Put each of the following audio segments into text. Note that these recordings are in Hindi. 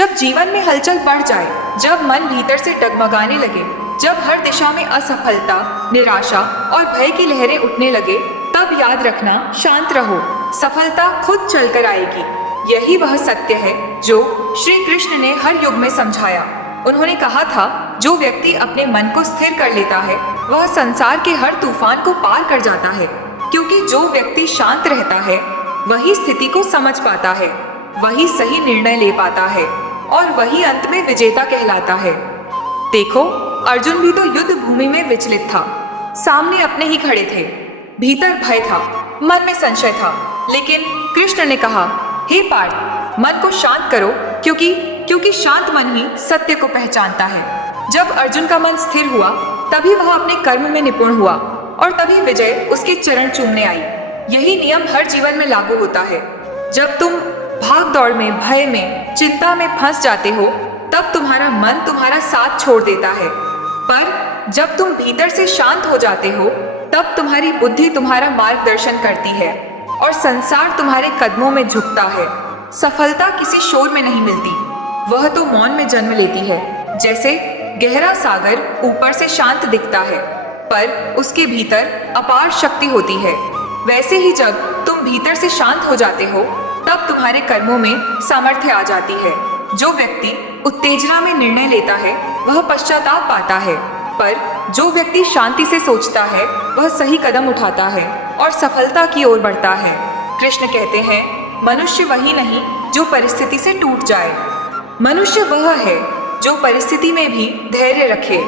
जब जीवन में हलचल बढ़ जाए, जब मन भीतर से डगमगाने लगे, जब हर दिशा में असफलता, निराशा और भय की लहरें उठने लगे, तब याद रखना, शांत रहो, सफलता खुद चलकर आएगी। यही वह सत्य है जो श्री कृष्ण ने हर युग में समझाया। उन्होंने कहा था, जो व्यक्ति अपने मन को स्थिर कर लेता है वह संसार के हर तूफान को पार कर जाता है, क्योंकि जो व्यक्ति शांत रहता है वही स्थिति को समझ पाता है, वही सही निर्णय ले पाता है और वही अंत में विजेता कहलाता है। देखो, अर्जुन भी तो युद्ध भूमि में विचलित था। सामने अपने ही खड़े थे, भीतर भय था, मन में संशय था, लेकिन कृष्ण ने कहा, हे पार्थ, मन को शांत करो, क्योंकि शांत मन ही सत्य को पहचानता है। जब अर्जुन का मन स्थिर हुआ, तभी वह अपने कर्म में निपुण हुआ और तभी विजय उसके चरण चूमने आई। यही नियम हर जीवन में लागू होता है। जब तुम भाग दौड़ में, भय में, चिंता में फंस जाते हो, तब तुम्हारा मन तुम्हारा साथ छोड़ देता है। पर जब तुम भीतर से शांत हो जाते हो, तब तुम्हारी बुद्धि तुम्हारा मार्गदर्शन करती है और संसार तुम्हारे कदमों में झुकता है। सफलता किसी शोर में नहीं मिलती, वह तो मौन में जन्म लेती है। जैसे गहरा सागर ऊपर से शांत दिखता है, पर उसके भीतर अपार शक्ति होती है, वैसे ही जब तुम भीतर से शांत हो जाते हो, तब तुम्हारे कर्मों में सामर्थ्य आ जाती है। जो व्यक्ति उत्तेजना में निर्णय लेता है वह पश्चाताप पाता है, पर जो व्यक्ति शांति से सोचता है वह सही कदम उठाता है और सफलता की ओर बढ़ता है। कृष्ण कहते हैं, मनुष्य वही नहीं जो परिस्थिति से टूट जाए, मनुष्य वह है जो परिस्थिति में भी धैर्य रखे,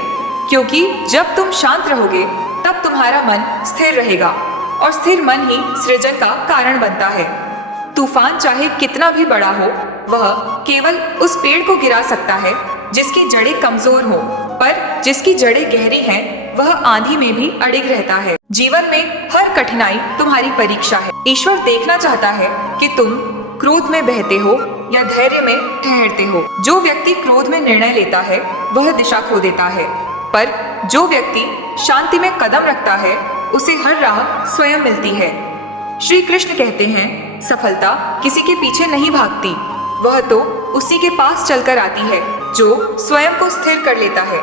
क्योंकि जब तुम शांत रहोगे तब तुम्हारा मन स्थिर रहेगा और स्थिर मन ही सृजन का कारण बनता है। तूफान चाहे कितना भी बड़ा हो, वह केवल उस पेड़ को गिरा सकता है जिसकी जड़ें कमजोर हो, पर जिसकी जड़ें गहरी हैं, वह आंधी में भी अडिग रहता है। जीवन में हर कठिनाई तुम्हारी परीक्षा है। ईश्वर देखना चाहता है कि तुम क्रोध में बहते हो या धैर्य में ठहरते हो। जो व्यक्ति क्रोध में निर्णय लेता है वह दिशा खो देता है, पर जो व्यक्ति शांति में कदम रखता है उसे हर राह स्वयं मिलती है। श्री कृष्ण कहते हैं, सफलता किसी के पीछे नहीं भागती, वह तो उसी के पास चलकर आती है जो स्वयं को स्थिर कर लेता है।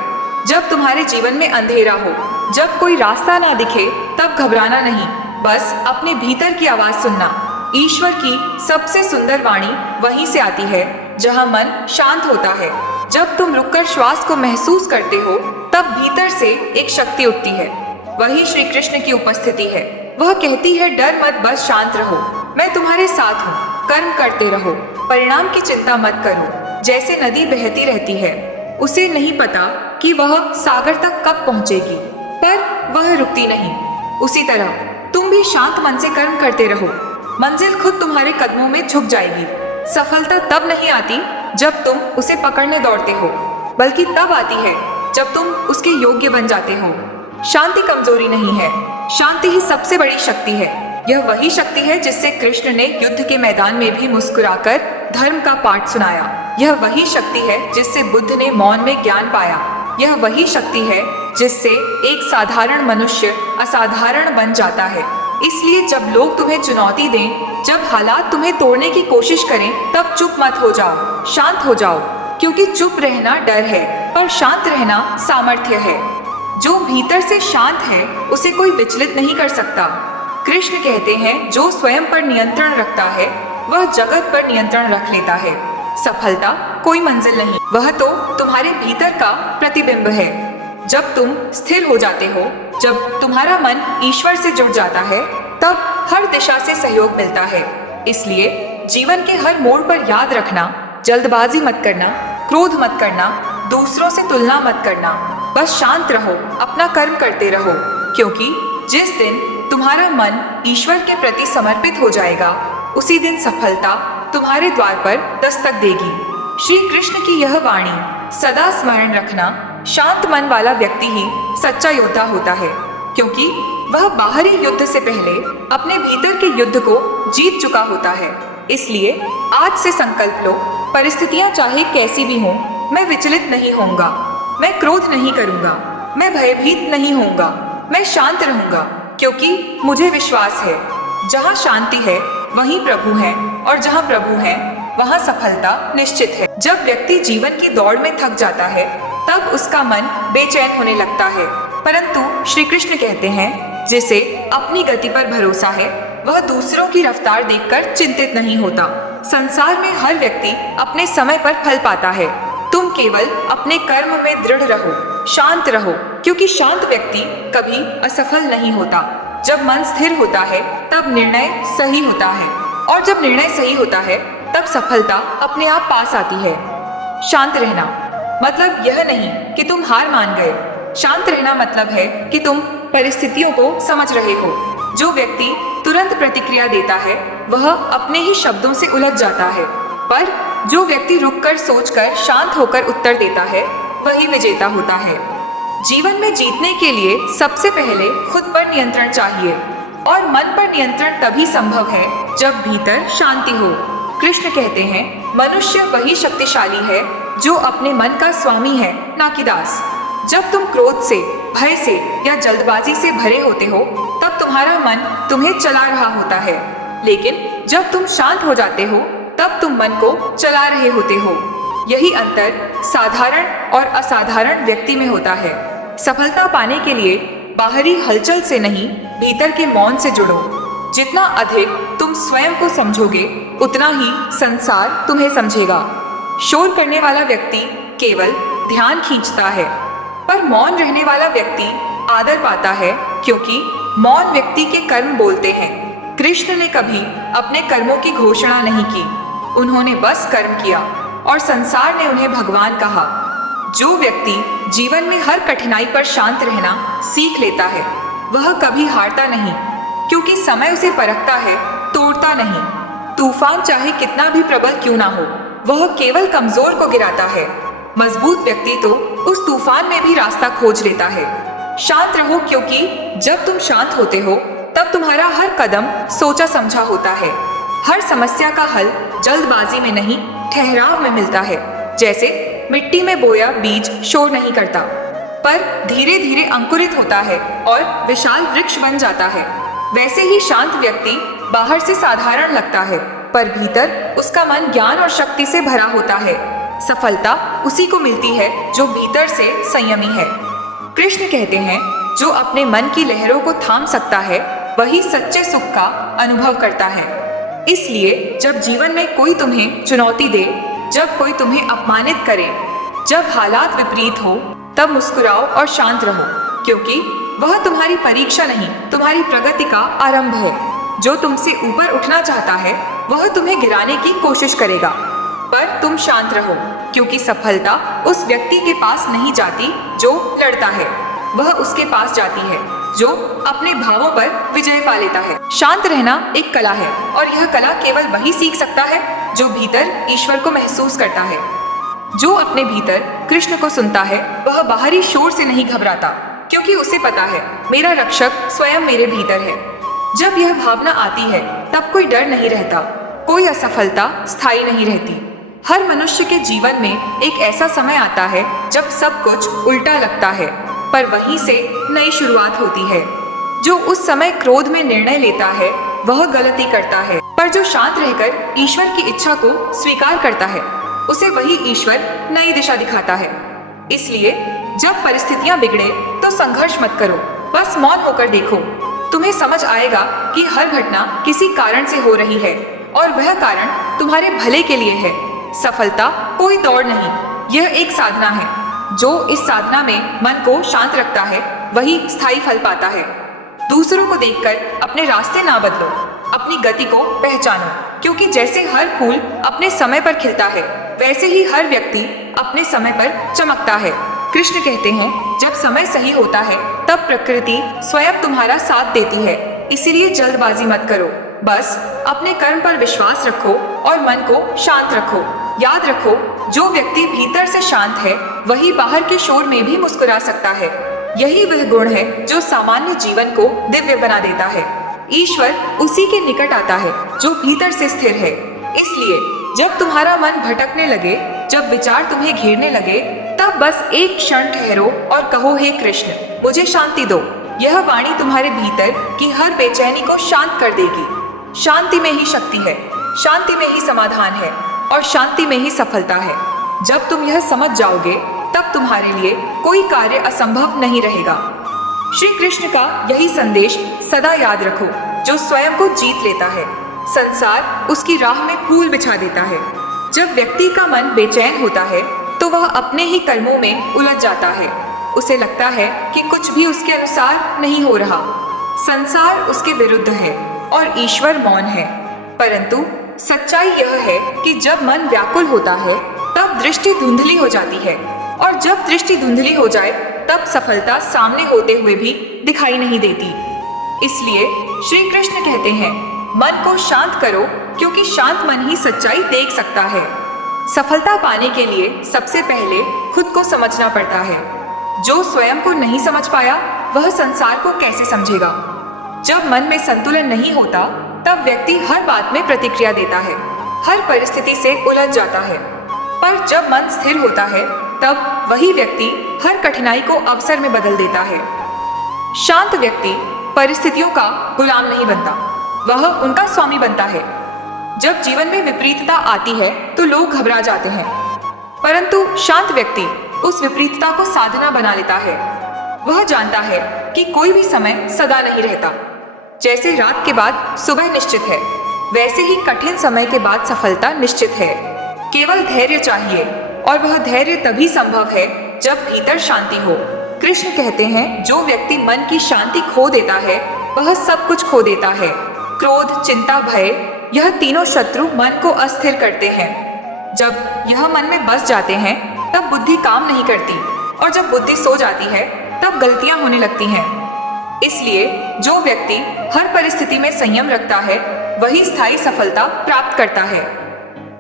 जब तुम्हारे जीवन में अंधेरा हो, जब कोई रास्ता ना दिखे, तब घबराना नहीं, बस अपने भीतर की आवाज सुनना। ईश्वर की सबसे सुंदर वाणी वहीं से आती है जहां मन शांत होता है। जब तुम रुककर श्वास को महसूस करते हो, तब भीतर से एक शक्ति उठती है, वही श्री कृष्ण की उपस्थिति है। वह कहती है, डर मत, बस शांत रहो, मैं तुम्हारे साथ हूँ, कर्म करते रहो, परिणाम की चिंता मत करो। जैसे नदी बहती रहती है, उसे नहीं पता कि वह सागर तक कब पहुँचेगी, पर वह रुकती नहीं। उसी तरह तुम भी शांत मन से कर्म करते रहो, मंजिल खुद तुम्हारे कदमों में झुक जाएगी। सफलता तब नहीं आती जब तुम उसे पकड़ने दौड़ते हो, बल्कि तब आती है जब तुम उसके योग्य बन जाते हो। शांति कमजोरी नहीं है, शांति ही सबसे बड़ी शक्ति है। यह वही शक्ति है जिससे कृष्ण ने युद्ध के मैदान में भी मुस्कुराकर धर्म का पाठ सुनाया। यह वही शक्ति है जिससे बुद्ध ने मौन में ज्ञान पाया। यह वही शक्ति है जिससे एक साधारण मनुष्य असाधारण बन जाता है। इसलिए जब लोग तुम्हें चुनौती दें, जब हालात तुम्हें तोड़ने की कोशिश करें, तब चुप मत हो जाओ, शांत हो जाओ, क्योंकि चुप रहना डर है और शांत रहना सामर्थ्य है। जो भीतर से शांत है उसे कोई विचलित नहीं कर सकता। कृष्ण कहते हैं, जो स्वयं पर नियंत्रण रखता है वह जगत पर नियंत्रण रख लेता है। सफलता कोई मंजिल नहीं, वह तो तुम्हारे भीतर का प्रतिबिंब है। जब तुम स्थिर हो जाते हो, जब तुम्हारा मन ईश्वर से जुड़ जाता है, तब हर दिशा से सहयोग मिलता है। इसलिए जीवन के हर मोड़ पर याद रखना, जल्दबाजी मत करना, क्रोध मत करना, दूसरों से तुलना मत करना, बस शांत रहो, अपना कर्म करते रहो, क्योंकि जिस दिन तुम्हारा मन ईश्वर के प्रति समर्पित हो जाएगा, उसी दिन सफलता तुम्हारे द्वार पर दस्तक देगी। श्री कृष्ण की यह वाणी सदा स्मरण रखना। शांत मन वाला व्यक्ति ही सच्चा योद्धा होता है, क्योंकि वह बाहरी युद्ध से पहले अपने भीतर के युद्ध को जीत चुका होता है। इसलिए आज से संकल्प लो, परिस्थितियां चाहे कैसी भी हों, मैं विचलित नहीं होऊंगा, मैं क्रोध नहीं करूंगा, मैं भयभीत नहीं होऊंगा, मैं शांत रहूंगा, क्योंकि मुझे विश्वास है जहाँ शांति है वहीं प्रभु है, और जहाँ प्रभु है वहाँ सफलता निश्चित है। जब व्यक्ति जीवन की दौड़ में थक जाता है तब उसका मन बेचैन होने लगता है, परंतु श्री कृष्ण कहते हैं जिसे अपनी गति पर भरोसा है वह दूसरों की रफ्तार देखकर चिंतित नहीं होता। संसार में हर व्यक्ति अपने समय पर फल पाता है। तुम केवल अपने कर्म में दृढ़ रहो, शांत रहो, क्योंकि शांत व्यक्ति कभी असफल नहीं होता। जब मन स्थिर होता है तब निर्णय सही होता है, और जब निर्णय सही होता है तब सफलता अपने आप पास आती है। शांत रहना मतलब यह नहीं कि तुम हार मान गए। शांत रहना मतलब है कि तुम परिस्थितियों को समझ रहे हो। जो व्यक्ति तुरंत प्रतिक्रिया देता है वह अपने ही शब्दों से उलझ जाता है, पर जो व्यक्ति रुककर सोचकर शांत होकर उत्तर देता है वही विजेता होता है। जीवन में जीतने के लिए सबसे पहले खुद पर नियंत्रण चाहिए, और मन पर नियंत्रण तभी संभव है जब भीतर शांति हो। कृष्ण कहते हैं मनुष्य वही शक्तिशाली है जो अपने मन का स्वामी है, ना कि दास। जब तुम क्रोध से, भय से या जल्दबाजी से भरे होते हो तब तुम्हारा मन तुम्हें चला रहा होता है, लेकिन जब तुम शांत हो जाते हो तब तुम मन को चला रहे होते हो। यही अंतर साधारण और असाधारण व्यक्ति में होता है। सफलता पाने के लिए बाहरी हलचल से नहीं, भीतर के मौन से जुड़ो। जितना अधिक तुम स्वयं को समझोगे उतना ही संसार तुम्हें समझेगा। शोर करने वाला व्यक्ति केवल ध्यान खींचता है, पर मौन रहने वाला व्यक्ति आदर पाता है, क्योंकि मौन व्यक्ति के कर्म बोलते हैं। कृष्ण ने कभी अपने कर्मों की घोषणा नहीं की, उन्होंने बस कर्म किया और संसार ने उन्हें भगवान कहा। जो व्यक्ति जीवन में हर कठिनाई पर शांत रहना सीख लेता है वह कभी हारता नहीं, क्योंकि समय उसे परखता है, तोड़ता नहीं। तूफान चाहे कितना भी प्रबल क्यों ना हो, वह केवल कमजोर को गिराता है। मजबूत व्यक्ति तो उस तूफान में भी रास्ता खोज लेता है। शांत रहो, क्योंकि जब तुम शांत होते हो तब तुम्हारा हर कदम सोचा समझा होता है। हर समस्या का हल जल्दबाजी में नहीं, ठहराव में मिलता है। जैसे मिट्टी में बोया बीज शोर नहीं करता, पर धीरे धीरे अंकुरित होता है और विशाल वृक्ष बन जाता है। वैसे ही शांत व्यक्ति बाहर से साधारण लगता है, पर भीतर उसका मन ज्ञान और शक्ति से भरा होता है। सफलता उसी को मिलती है जो भीतर से संयमी है। कृष्ण कहते हैं जो अपने मन की लहरों को थाम सकता है वही सच्चे सुख का अनुभव करता है। इसलिए जब जीवन में कोई तुम्हें चुनौती दे, जब कोई तुम्हें अपमानित करे, जब हालात विपरीत हो, तब मुस्कुराओ और शांत रहो, क्योंकि वह तुम्हारी परीक्षा नहीं, तुम्हारी प्रगति का आरंभ है। जो तुमसे ऊपर उठना चाहता है वह तुम्हें गिराने की कोशिश करेगा, पर तुम शांत रहो, क्योंकि सफलता उस व्यक्ति के पास नहीं जाती जो लड़ता है, वह उसके पास जाती है जो अपने भावों पर विजय पा लेता है। शांत रहना एक कला है, और यह कला केवल वही सीख सकता है जो भीतर ईश्वर को महसूस करता है। जो अपने भीतर कृष्ण को सुनता है वह बाहरी शोर से नहीं घबराता, क्योंकि उसे पता है मेरा रक्षक स्वयं मेरे भीतर है। जब यह भावना आती है तब कोई डर नहीं रहता, कोई असफलता स्थायी नहीं रहती। हर मनुष्य के जीवन में एक ऐसा समय आता है जब सब कुछ उल्टा लगता है, पर वहीं से नई शुरुआत होती है। जो उस समय क्रोध में निर्णय लेता है वह गलती करता है, पर जो शांत रहकर ईश्वर की इच्छा को स्वीकार करता है उसे वही ईश्वर नई दिशा दिखाता है। इसलिए जब परिस्थितियां बिगड़े तो संघर्ष मत करो, बस मौन होकर देखो। तुम्हें समझ आएगा कि हर घटना किसी कारण से हो रही है, और वह कारण तुम्हारे भले के लिए है। सफलता कोई दौड़ नहीं, यह एक साधना है। जो इस साधना में मन को शांत रखता है वही स्थायी फल पाता है। दूसरों को देखकर अपने रास्ते ना बदलो, अपनी गति को पहचानो, क्योंकि जैसे हर फूल अपने समय पर खिलता है वैसे ही हर व्यक्ति अपने समय पर चमकता है। कृष्ण कहते हैं जब समय सही होता है तब प्रकृति स्वयं तुम्हारा साथ देती है। इसीलिए जल्दबाजी मत करो, बस अपने कर्म पर विश्वास रखो और मन को शांत रखो। याद रखो, जो व्यक्ति भीतर से शांत है वही बाहर के शोर में भी मुस्कुरा सकता है। यही वह गुण है जो सामान्य जीवन को दिव्य बना देता है। ईश्वर उसी के निकट आता है जो भीतर से स्थिर है। इसलिए जब तुम्हारा मन भटकने लगे, जब विचार तुम्हें घेरने लगे, तब बस एक क्षण ठहरो और कहो, हे कृष्ण, मुझे शांति दो। यह वाणी तुम्हारे भीतर की हर बेचैनी को शांत कर देगी। शांति में ही शक्ति है, शांति में ही समाधान है। और शांति में ही सफलता है। जब तुम यह समझ जाओगे तब तुम्हारे लिए कोई कार्य असंभव नहीं रहेगा। श्री कृष्ण का यही संदेश सदा याद रखो। जो स्वयं को जीत लेता है, संसार उसकी राह में फूल बिछा देता है। जब व्यक्ति का मन बेचैन होता है तो वह अपने ही कर्मों में उलझ जाता है। उसे लगता है कि कुछ भी उसके अनुसार नहीं हो रहा। संसार उसके विरुद्ध है और ईश्वर मौन है। परंतु सच्चाई यह है कि जब मन व्याकुल होता है तब दृष्टि धुंधली हो जाती है, और जब दृष्टि धुंधली हो जाए तब सफलता सामने होते हुए भी दिखाई नहीं देती। इसलिए श्री कृष्ण कहते हैं, मन को शांत करो, क्योंकि शांत मन ही सच्चाई देख सकता है। सफलता पाने के लिए सबसे पहले खुद को समझना पड़ता है। जो स्वयं को नहीं समझ पाया वह संसार को कैसे समझेगा। जब मन में संतुलन नहीं होता तब व्यक्ति हर बात में प्रतिक्रिया देता है, हर परिस्थिति से उलझ जाता है। पर जब मन स्थिर होता है तब वही व्यक्ति हर कठिनाई को अवसर में बदल देता है। शांत व्यक्ति परिस्थितियों का गुलाम नहीं बनता, वह उनका स्वामी बनता है। जब जीवन में विपरीतता आती है तो लोग घबरा जाते हैं, परंतु शांत व्यक्ति उस विपरीतता को साधना बना लेता है। वह जानता है कि कोई भी समय सदा नहीं रहता। जैसे रात के बाद सुबह निश्चित है, वैसे ही कठिन समय के बाद सफलता निश्चित है। केवल धैर्य चाहिए, और वह धैर्य तभी संभव है जब भीतर शांति हो। कृष्ण कहते हैं, जो व्यक्ति मन की शांति खो देता है वह सब कुछ खो देता है। क्रोध, चिंता, भय, यह तीनों शत्रु मन को अस्थिर करते हैं। जब यह मन में बस जाते हैं तब बुद्धि काम नहीं करती, और जब बुद्धि सो जाती है तब गलतियां होने लगती हैं। इसलिए जो व्यक्ति हर परिस्थिति में संयम रखता है वही स्थायी सफलता प्राप्त करता है।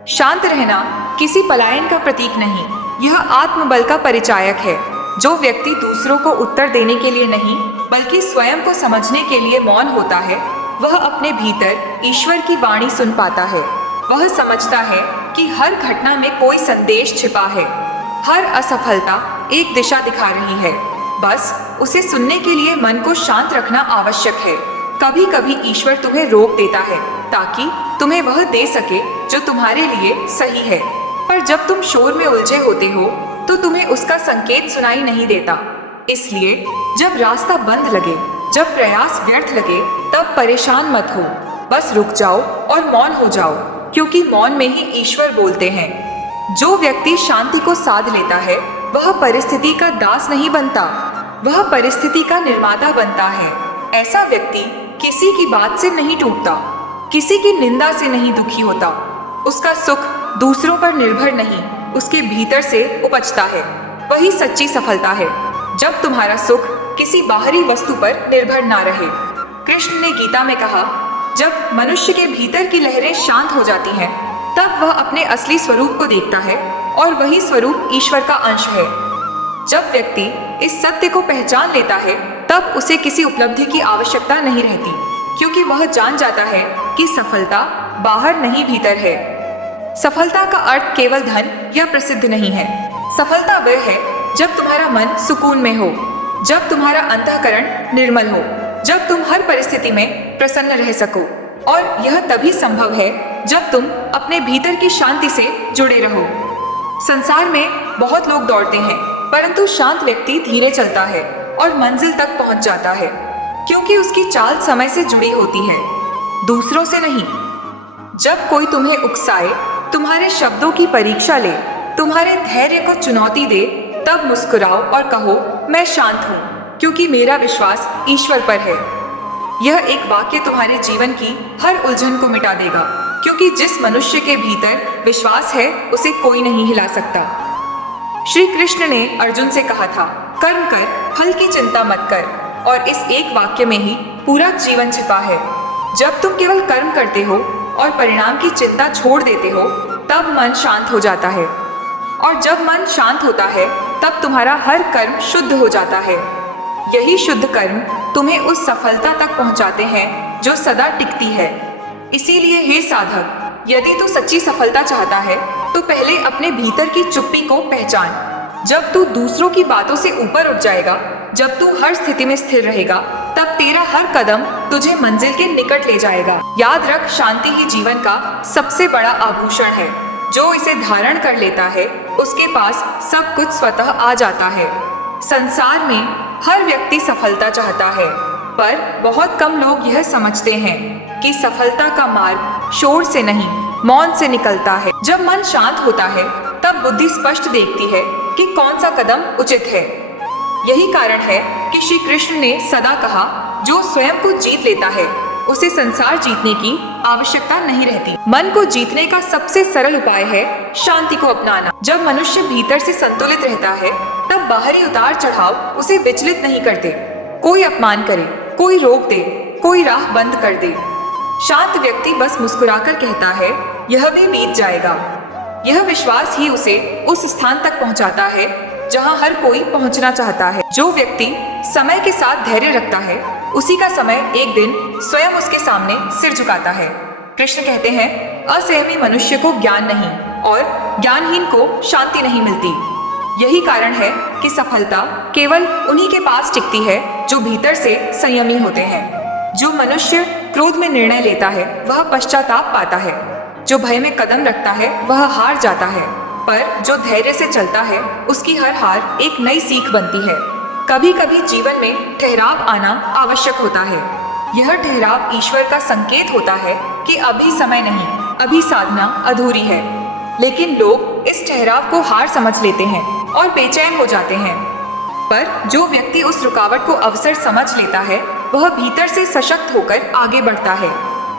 शांत रहना किसी पलायन का प्रतीक नहीं, यह आत्मबल का परिचायक है। जो व्यक्ति दूसरों को उत्तर देने के लिए नहीं बल्कि स्वयं को समझने के लिए मौन होता है, वह अपने भीतर ईश्वर की वाणी सुन पाता है। वह समझता है कि हर घटना में कोई संदेश छिपा है। हर असफलता एक दिशा दिखा रही है, बस उसे सुनने के लिए मन को शांत रखना आवश्यक है। कभी कभी ईश्वर तुम्हें रोक देता है ताकि तुम्हें वह दे सके जो तुम्हारे लिए सही है। पर जब तुम शोर में उलझे होते हो तो तुम्हें उसका संकेत सुनाई नहीं देता। इसलिए जब रास्ता बंद लगे, जब प्रयास व्यर्थ लगे, तब परेशान मत हो। बस रुक जाओ और मौन हो जाओ, क्योंकि मौन में ही ईश्वर बोलते हैं। जो व्यक्ति शांति को साध लेता है वह परिस्थिति का दास नहीं बनता, वह परिस्थिति का निर्माता बनता है। ऐसा व्यक्ति किसी की बात से नहीं टूटता, किसी की निंदा से नहीं दुखी होता। उसका सुख दूसरों पर निर्भर नहीं, उसके भीतर से उपजता है। वही सच्ची सफलता है, जब तुम्हारा सुख किसी बाहरी वस्तु पर निर्भर ना रहे। कृष्ण ने गीता में कहा, जब मनुष्य के भीतर की लहरें शांत हो जाती हैं, तब वह अपने असली स्वरूप को देखता है, और वही स्वरूप ईश्वर का अंश है। जब व्यक्ति इस सत्य को पहचान लेता है तब उसे किसी उपलब्धि की आवश्यकता नहीं रहती, क्योंकि वह जान जाता है कि सफलता बाहर नहीं भीतर है। सफलता का अर्थ केवल धन या प्रसिद्ध नहीं है। सफलता वह है जब तुम्हारा मन सुकून में हो, जब तुम्हारा अंतःकरण निर्मल हो, जब तुम हर परिस्थिति में प्रसन्न रह सको। और यह तभी संभव है जब तुम अपने भीतर की शांति से जुड़े रहो। संसार में बहुत लोग दौड़ते हैं, परंतु शांत व्यक्ति धीरे चलता है और मंजिल तक पहुंच जाता है, क्योंकि उसकी चाल समय से जुड़ी होती है, दूसरों से नहीं। जब कोई तुम्हें उकसाए, तुम्हारे शब्दों की परीक्षा ले, तुम्हारे धैर्य को चुनौती दे, तब मुस्कुराओ और कहो, मैं शांत हूँ, क्योंकि मेरा विश्वास ईश्वर पर है। यह एक वाक्य तुम्हारे जीवन की हर उलझन को मिटा देगा, क्योंकि जिस मनुष्य के भीतर विश्वास है उसे कोई नहीं हिला सकता। श्री कृष्ण ने अर्जुन से कहा था, कर्म कर, फल की चिंता मत कर, और इस एक वाक्य में ही पूरा जीवन छिपा है। जब तुम केवल कर्म करते हो और परिणाम की चिंता छोड़ देते हो, तब मन शांत हो जाता है, और जब मन शांत होता है तब तुम्हारा हर कर्म शुद्ध हो जाता है। यही शुद्ध कर्म तुम्हें उस सफलता तक पहुंचाते हैं जो सदा टिकती है। इसीलिए हे साधक, यदि तू सच्ची सफलता चाहता है तो पहले अपने भीतर की चुप्पी को पहचान। जब तू दूसरों की बातों से ऊपर उठ जाएगा, जब तू हर स्थिति में स्थिर रहेगा, तब तेरा हर कदम तुझे मंजिल के निकट ले जाएगा। याद रख, शांति ही जीवन का सबसे बड़ा आभूषण है। जो इसे धारण कर लेता है उसके पास सब कुछ स्वतः आ जाता है। संसार में हर व्यक्ति सफलता चाहता है, पर बहुत कम लोग यह समझते हैं कि सफलता का मार्ग शोर से नहीं, मौन से निकलता है। जब मन शांत होता है तब बुद्धि स्पष्ट देखती है कि कौन सा कदम उचित है। यही कारण है कि श्री कृष्ण ने सदा कहा, जो स्वयं को जीत लेता है उसे संसार जीतने की आवश्यकता नहीं रहती। मन को जीतने का सबसे सरल उपाय है शांति को अपनाना। जब मनुष्य भीतर से संतुलित रहता है तब बाहरी उतार चढ़ाव उसे विचलित नहीं करते। कोई अपमान करे, कोई रोक दे, कोई राह बंद कर दे, शांत व्यक्ति बस मुस्कुराकर कहता है, यह भी बीत जाएगा। यह विश्वास ही उसे उस स्थान तक पहुंचाता है जहां हर कोई पहुंचना चाहता है। जो व्यक्ति समय के साथ धैर्य रखता है उसी का समय एक दिन स्वयं उसके सामने सिर झुकाता है। कृष्ण कहते हैं, असंयमी मनुष्य को ज्ञान नहीं और ज्ञानहीन को शांति नहीं मिलती। यही कारण है कि सफलता केवल उन्हीं के पास टिकती है जो भीतर से संयमी होते हैं। जो मनुष्य क्रोध में निर्णय लेता है वह पश्चाताप पाता है, जो भय में कदम रखता है वह हार जाता है, पर जो धैर्य से चलता है उसकी हर हार एक नई सीख बनती है। कभी कभी जीवन में ठहराव आना आवश्यक होता है। यह ठहराव ईश्वर का संकेत होता है कि अभी समय नहीं, अभी साधना अधूरी है। लेकिन लोग इस ठहराव को हार समझ लेते हैं और बेचैन हो जाते हैं। पर जो व्यक्ति उस रुकावट को अवसर समझ लेता है वह भीतर से सशक्त होकर आगे बढ़ता है।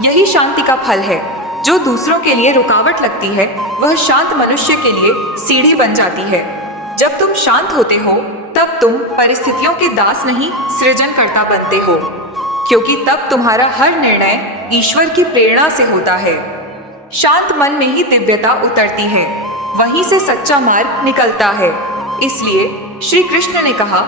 यही शांति का फल है। जो दूसरों के लिए रुकावट लगती है वह शांत मनुष्य के लिए सीढ़ी बन जाती है। जब तुम शांत होते हो तब तुम परिस्थितियों के दास नहीं, सृजनकर्ता बनते हो, क्योंकि तब तुम्हारा हर निर्णय ईश्वर की प्रेरणा से होता है। शांत मन में ही दिव्यता उतरती है, वहीं से सच्चा मार्ग निकलता है। इसलिए श्री कृष्ण ने कहा,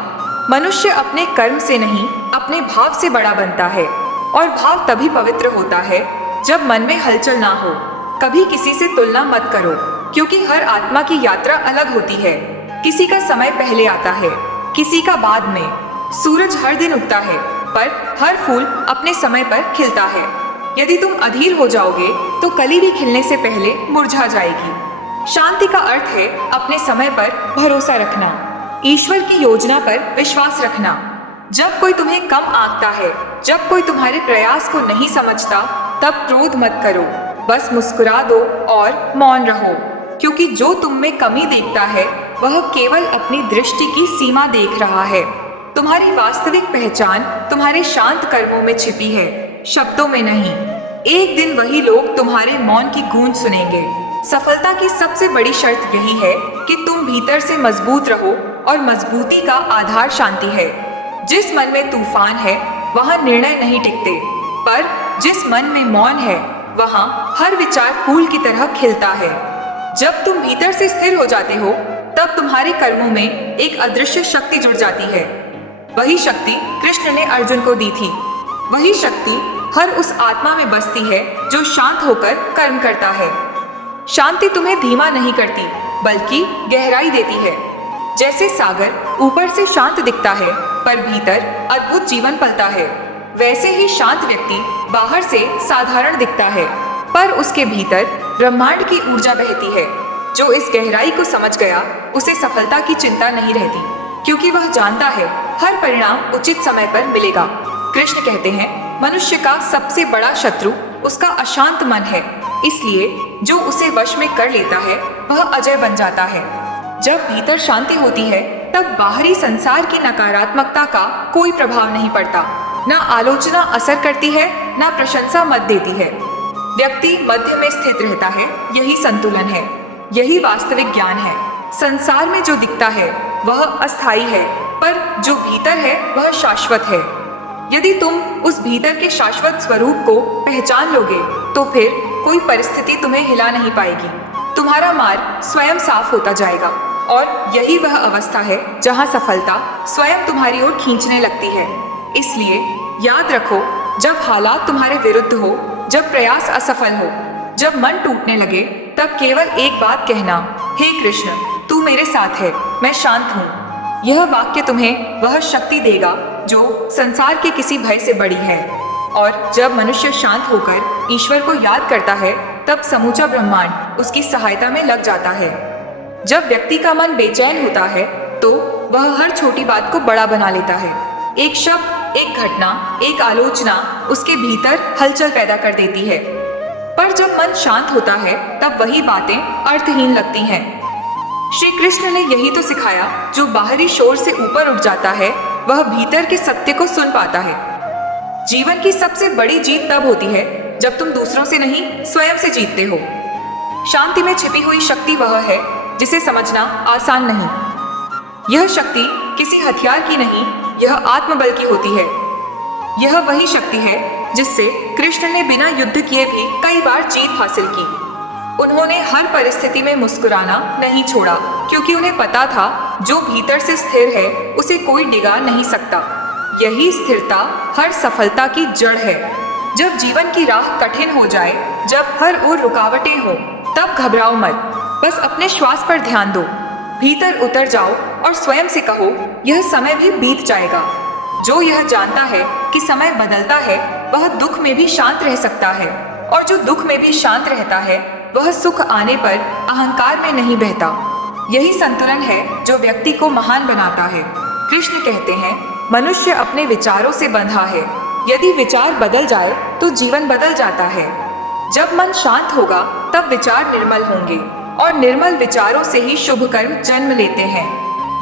मनुष्य अपने कर्म से नहीं अपने भाव से बड़ा बनता है, और भाव तभी पवित्र होता है जब मन में हलचल ना हो। कभी किसी से तुलना मत करो, क्योंकि हर आत्मा की यात्रा अलग होती है। किसी का समय पहले आता है, किसी का बाद में। सूरज हर दिन उगता है, पर हर फूल अपने समय पर खिलता है। यदि तुम अधीर हो जाओगे तो कली भी खिलने से पहले मुरझा जाएगी। शांति का अर्थ है अपने समय पर भरोसा रखना, ईश्वर की योजना पर विश्वास रखना। जब कोई तुम्हें कम आंकता है, जब कोई तुम्हारे प्रयास को नहीं समझता, तब क्रोध मत करो, बस मुस्कुरा दो और मौन रहो, क्योंकि जो तुम में कमी देखता है वह केवल अपनी दृष्टि की सीमा देख रहा है। तुम्हारी वास्तविक पहचान तुम्हारे शांत कर्मों में छिपी है, शब्दों में नहीं। एक दिन वही लोग तुम्हारे मौन की गूंज सुनेंगे। सफलता की सबसे बड़ी शर्त यही है कि तुम भीतर से मजबूत रहो, और मजबूती का आधार शांति है। जिस मन में तूफान है वहाँ निर्णय नहीं टिकते, पर जिस मन में मौन है वहाँ हर विचार फूल की तरह खिलता है। जब तुम भीतर से स्थिर हो जाते हो तब तुम्हारे कर्मों में एक अदृश्य शक्ति जुड़ जाती है। वही शक्ति कृष्ण ने अर्जुन को दी थी। वही शक्ति हर उस आत्मा में बसती है जो शांत होकर कर्म करता है। शांति तुम्हें धीमा नहीं करती, बल्कि गहराई देती है। जैसे सागर ऊपर से शांत दिखता है, पर भीतर अद्भुत जीवन पलता है, वैसे ही शांत व्यक्ति बाहर से साधारण दिखता है, पर उसके भीतर ब्रह्मांड की ऊर्जा बहती है। जो इस गहराई को समझ गया उसे सफलता की चिंता नहीं रहती, क्योंकि वह जानता है हर परिणाम उचित समय पर मिलेगा। कृष्ण कहते हैं, मनुष्य का सबसे बड़ा शत्रु उसका अशांत मन है, इसलिए जो उसे वश में कर लेता है वह अजय बन जाता है। जब भीतर शांति होती है तब बाहरी संसार की नकारात्मकता का कोई प्रभाव नहीं पड़ता। न आलोचना असर करती है, न प्रशंसा मत देती है। व्यक्ति मध्य में स्थित रहता है, यही संतुलन है, यही वास्तविक ज्ञान है। संसार में जो दिखता है वह अस्थायी है, पर जो भीतर है वह शाश्वत है। यदि तुम उस भीतर के शाश्वत स्वरूप को पहचान लोगे तो फिर कोई परिस्थिति तुम्हें हिला नहीं पाएगी। तुम्हारा मार्ग स्वयं साफ होता जाएगा, और यही वह अवस्था है जहां सफलता स्वयं तुम्हारी ओर खींचने लगती है। इसलिए याद रखो, जब हालात तुम्हारे विरुद्ध हो, जब प्रयास असफल हो, जब मन टूटने लगे, तब केवल एक बात कहना, हे कृष्ण, तू मेरे साथ है, मैं शांत हूँ। यह वाक्य तुम्हें वह शक्ति देगा जो संसार के किसी भय से बड़ी है। और जब मनुष्य शांत होकर ईश्वर को याद करता है तब समूचा ब्रह्मांड उसकी सहायता में लग जाता है। जब व्यक्ति का मन बेचैन होता है तो वह हर छोटी बात को बड़ा बना लेता है। एक शब्द, एक घटना, एक आलोचना उसके भीतर हलचल पैदा कर देती है। पर जब मन शांत होता है तब वही बातें अर्थहीन लगती हैं। श्री कृष्ण ने यही तो सिखाया, जो बाहरी शोर से ऊपर उठ जाता है वह भीतर के सत्य को सुन पाता है। जीवन की सबसे बड़ी जीत तब होती है जब तुम दूसरों से नहीं, स्वयं से जीतते हो। शांति में छिपी हुई शक्ति वह है जिसे समझना आसान नहीं। यह शक्ति किसी हथियार की नहीं, यह आत्मबल की होती है। यह वही शक्ति है जिससे कृष्ण ने बिना युद्ध किए भी कई बार जीत हासिल की। उन्होंने हर परिस्थिति में मुस्कुराना नहीं छोड़ा, क्योंकि उन्हें पता था जो भीतर से स्थिर है उसे कोई डिगा नहीं सकता। यही स्थिरता हर सफलता की जड़ है। जब जीवन की राह कठिन हो जाए, जब हर ओर रुकावटें हो, तब घबराओ मत। बस अपने श्वास पर ध्यान दो, भीतर उतर जाओ और स्वयं से कहो, यह समय भी बीत जाएगा। जो यह जानता है कि समय बदलता है वह दुख में भी शांत रह सकता है, और जो दुख में भी शांत रहता है वह सुख आने पर अहंकार में नहीं बहता। यही संतुलन है जो व्यक्ति को महान बनाता है। कृष्ण कहते हैं, मनुष्य अपने विचारों से बंधा है। यदि विचार बदल जाए तो जीवन बदल जाता है। जब मन शांत होगा तब विचार निर्मल होंगे, और निर्मल विचारों से ही शुभ कर्म जन्म लेते हैं।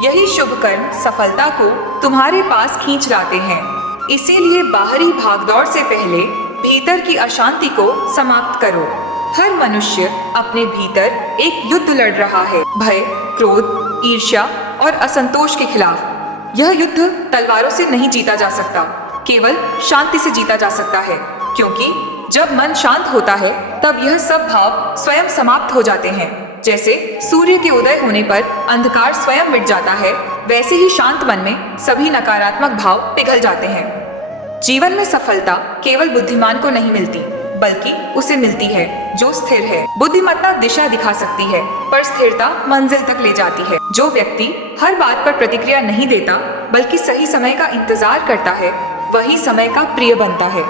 यही शुभ कर्म सफलता को तुम्हारे पास खींच लाते हैं। इसीलिए बाहरी भागदौड़ से पहले भीतर की अशांति को समाप्त करो। हर मनुष्य अपने भीतर एक युद्ध लड़ रहा है, भय, क्रोध, ईर्ष्या और असंतोष के खिलाफ। यह युद्ध तलवारों से नहीं जीता जा सकता, केवल शांति से जीता जा सकता है। क्योंकि जब मन शांत होता है तब यह सब भाव स्वयं समाप्त हो जाते हैं। जैसे सूर्य के उदय होने पर अंधकार स्वयं मिट जाता है, वैसे ही शांत मन में सभी नकारात्मक भाव पिघल जाते हैं। जीवन में सफलता केवल बुद्धिमान को नहीं मिलती, बल्कि उसे मिलती है जो स्थिर है। बुद्धिमत्ता दिशा दिखा सकती है, पर स्थिरता मंजिल तक ले जाती है। जो व्यक्ति हर बात पर प्रतिक्रिया नहीं देता, बल्कि सही समय का इंतजार करता है, वही समय का प्रिय बनता है।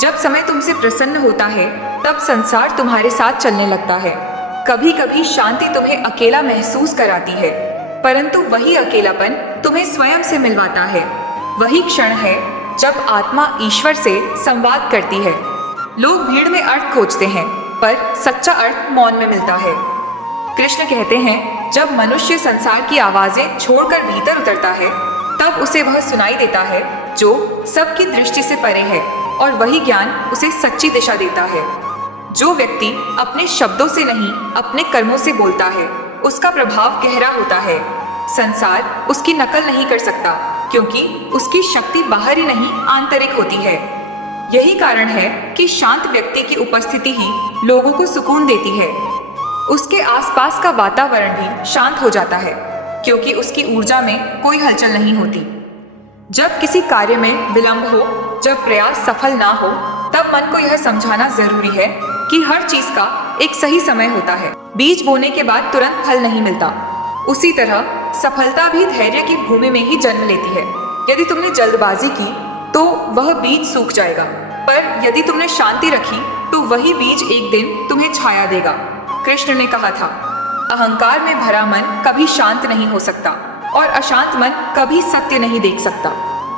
जब समय तुमसे प्रसन्न होता है तब संसार तुम्हारे साथ चलने लगता है। कभी कभी शांति तुम्हें अकेला महसूस कराती है, परंतु वही अकेलापन तुम्हें स्वयं से मिलवाता है। वही क्षण है जब आत्मा ईश्वर से संवाद करती है। लोग भीड़ में अर्थ खोजते हैं, पर सच्चा अर्थ मौन में मिलता है। कृष्ण कहते हैं, जब मनुष्य संसार की आवाजें छोड़कर भीतर उतरता है तब उसे वह सुनाई देता है जो सबकी दृष्टि से परे है, और वही ज्ञान उसे सच्ची दिशा देता है। जो व्यक्ति अपने शब्दों से नहीं, अपने कर्मों से बोलता है, उसका प्रभाव गहरा होता है। संसार उसकी नकल नहीं कर सकता, क्योंकि उसकी शक्ति बाहरी नहीं, आंतरिक होती है। यही कारण है कि शांत व्यक्ति की उपस्थिति ही लोगों को सुकून देती है। उसके आसपास का वातावरण भी शांत हो जाता है, क्योंकि उसकी ऊर्जा में कोई हलचल नहीं होती। जब किसी कार्य में विलंब हो, जब प्रयास सफल ना हो, तब मन को यह समझाना जरूरी है कि हर चीज का एक सही समय होता है। बीज बोने के बाद तुरंत फल नहीं मिलता। उसी तरह सफलता भी धैर्य की भूमि में ही जन्म लेती है। यदि तुमने जल्दबाजी की तो वह बीज सूख जाएगा, पर यदि तुमने शांति रखी तो वही बीज एक दिन तुम्हें छाया देगा। कृष्ण ने कहा था, अहंकार में भरा मन कभी शांत नहीं हो सकता, और अशांत मन कभी सत्य नहीं देख सकता।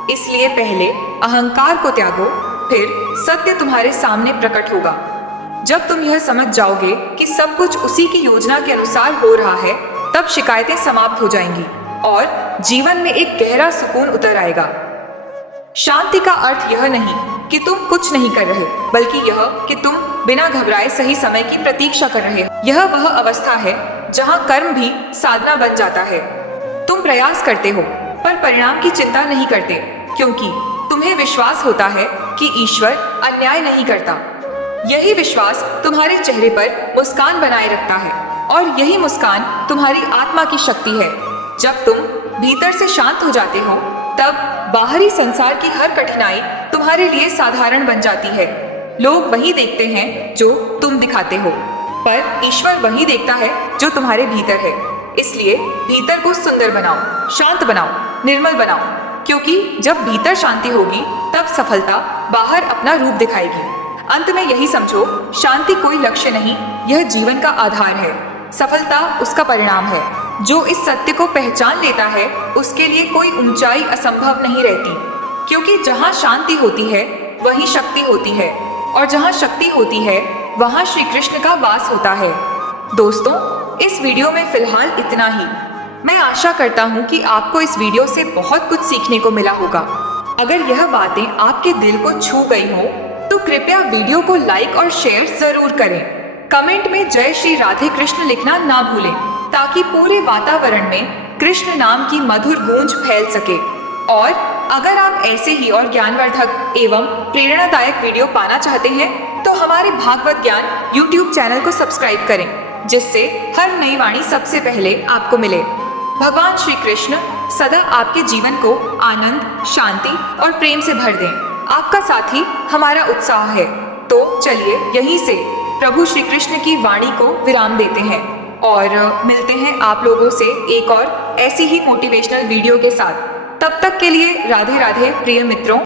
इसलिए पहले अहंकार को त्यागो, फिर सत्य तुम्हारे सामने प्रकट होगा। जब तुम यह समझ जाओगे कि सब कुछ उसी की योजना के अनुसार हो रहा है, तब शिकायतें समाप्त हो जाएंगी और जीवन में एक गहरा सुकून उतर आएगा। शांति का अर्थ यह नहीं कि तुम कुछ नहीं कर रहे, बल्कि यह कि तुम बिना घबराए सही समय की प्रतीक्षा कर रहे हो। यह वह अवस्था है जहां कर्म भी साधना बन जाता है। तुम प्रयास करते हो, पर परिणाम की चिंता नहीं करते, क्योंकि तुम्हें विश्वास होता है कि ईश्वर अन्याय नहीं करता। यही विश्वास तुम्हारे चेहरे पर मुस्कान बनाए रखता है, और यही मुस्कान तुम्हारी आत्मा की शक्ति है। जब तुम भीतर से शांत हो जाते हो, तब बाहरी संसार की हर कठिनाई तुम्हारे लिए साधारण बन जाती है। लोग वही देखते हैं जो तुम दिखाते हो, पर ईश्वर वही देखता है जो तुम्हारे भीतर है। इसलिए भीतर को सुंदर बनाओ, शांत बनाओ, निर्मल बनाओ, क्योंकि जब भीतर शांति होगी तब सफलता बाहर अपना रूप दिखाएगी। अंत में यही समझो, शांति कोई लक्ष्य नहीं, यह जीवन का आधार है। सफलता उसका परिणाम है। जो इस सत्य को पहचान लेता है उसके लिए कोई ऊंचाई असंभव नहीं रहती, क्योंकि जहाँ शांति होती है वहीं शक्ति होती है, और जहाँ शक्ति होती है वहाँ श्री कृष्ण का वास होता है। दोस्तों, इस वीडियो में फिलहाल इतना ही। मैं आशा करता हूँ कि आपको इस वीडियो से बहुत कुछ सीखने को मिला होगा। अगर यह बातें आपके दिल को छू गई हो तो कृपया वीडियो को लाइक और शेयर जरूर करें। कमेंट में जय श्री राधे कृष्ण लिखना ना भूलें, ताकि पूरे वातावरण में कृष्ण नाम की मधुर गूंज फैल सके। और अगर आप ऐसे ही और ज्ञानवर्धक एवं प्रेरणादायक वीडियो पाना चाहते हैं तो हमारे भागवत ज्ञान YouTube चैनल को सब्सक्राइब करें, जिससे हर नई वाणी सबसे पहले आपको मिले। भगवान श्री कृष्ण सदा आपके जीवन को आनंद, शांति और प्रेम से भर दें। आपका साथ ही हमारा उत्साह है। तो चलिए यहीं से प्रभु श्री कृष्ण की वाणी को विराम देते हैं और मिलते हैं आप लोगों से एक और ऐसी ही मोटिवेशनल वीडियो के साथ। तब तक के लिए राधे राधे प्रिय मित्रों।